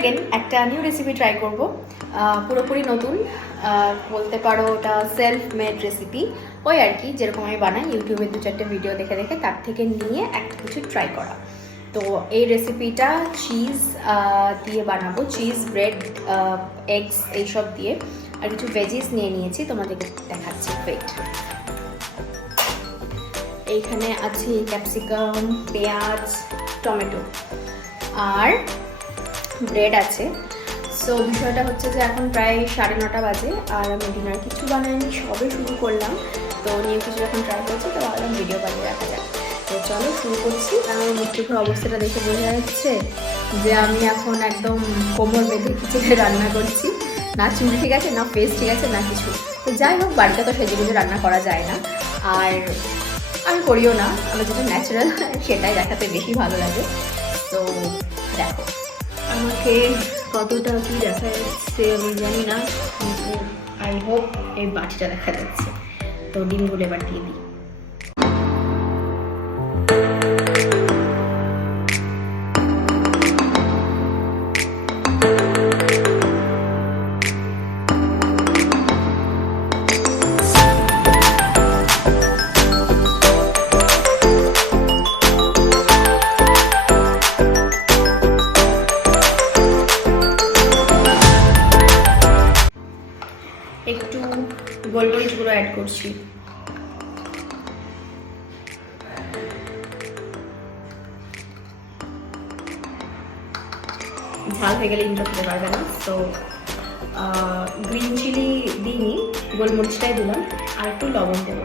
Again একটা new recipe try করব, পুরোপুরি নতুন বলতে পারো। ওটা সেলফ মেড রেসিপি, ওই আর কি যেরকম আমি বানাই ইউটিউবে 2-4টে ভিডিও দেখে দেখে তার থেকে নিয়ে একটা কিছু ট্রাই করা। তো এই রেসিপিটা চিজ দিয়ে বানাবো, চিজ, ব্রেড, এগস এইসব দিয়ে, আর কিছু ভেজিস নিয়ে নিয়েছি, তোমাদেরকে দেখাচ্ছি। ওয়েট, এইখানে আছে ক্যাপসিকাম, পেঁয়াজ, টমেটো আর ব্রেড আছে। সো বিষয়টা হচ্ছে যে এখন প্রায় 9:30 বাজে আর আমি ডিনার কিছু বানাইনি, সবে শুরু করলাম। তো নিয়ে কিছু এখন ট্রাই করছি, তো ভাবলাম ভিডিও বানিয়ে রাখা যায়। তো চলো শুরু করছি। আমার মুখের অবস্থাটা দেখে বোঝা যাচ্ছে যে আমি এখন একদম কোমর বেঁধে কিচেনে রান্না করছি। না চুল ঠিক আছে, না ফেস ঠিক আছে, না কিছু। তো যাই হোক, বাড়িতে তো সেজেগুলো রান্না করা যায় না, আর আমি করিও না। আমার যেটা ন্যাচারাল সেটাই দেখাতে বেশি ভালো লাগে। তো দেখো আমাকে কতটা কি দেখা যাচ্ছে আমি জানি না, কিন্তু আই হোপ এই বাটিটা দেখা যাচ্ছে। তো ডিমগুলো এবার দিয়ে দিই। একটু গোলমরিচ গুঁড়ো অ্যাড করছি। ঝাল হয়ে গেলে ইন্টার খেতে পারবে না, তো গ্রিন চিলি দিইনি, গোলমরিচটাই দিলাম, আর একটু লবণ দেবো।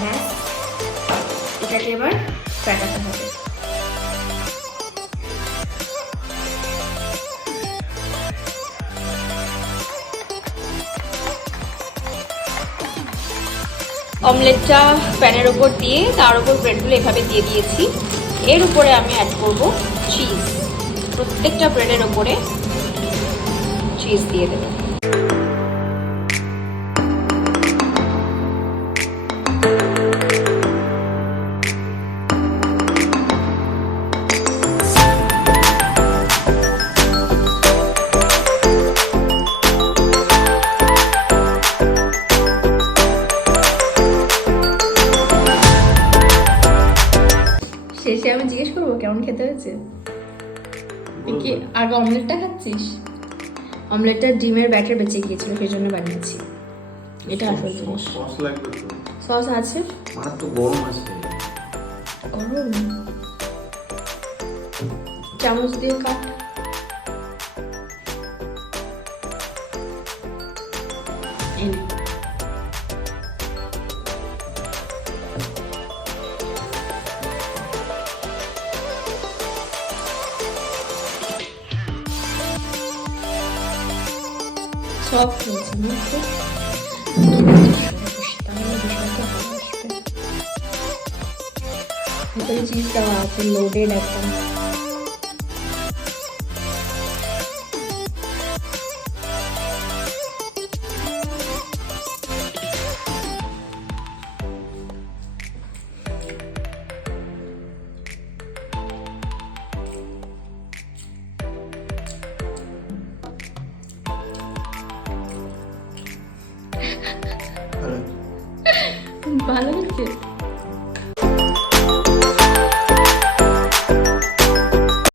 ব্যাস, এটাকে এবার ফ্যাটাতে হবে। অমলেটটা প্যানের ওপর দিয়ে তার উপর ব্রেডগুলো এভাবে দিয়ে দিয়েছি। এর উপরে আমি অ্যাড করব চিজ, প্রত্যেকটা ব্রেডের ওপরে চিজ দিয়ে দেবো। শেষে আমি জিজ্ঞেস করবো কেমন খেতে হয়েছে। কি আগে অমলেটটা খাচ্ছিস? অমলেটটা ডিমের ব্যাটার বেঁচে গিয়েছিল, সেই জন্য বানিয়েছি। এটা আসল জিনিস। সস লাগবে তো? সস আছে, মানে তো গরম আছে। গরম চামচ দিয়ে কাট। এই সফট হয়েছে না একটু, ভিতরে চিজ দেওয়া আছে, লোডেড একদম। ভালো হয়েছে।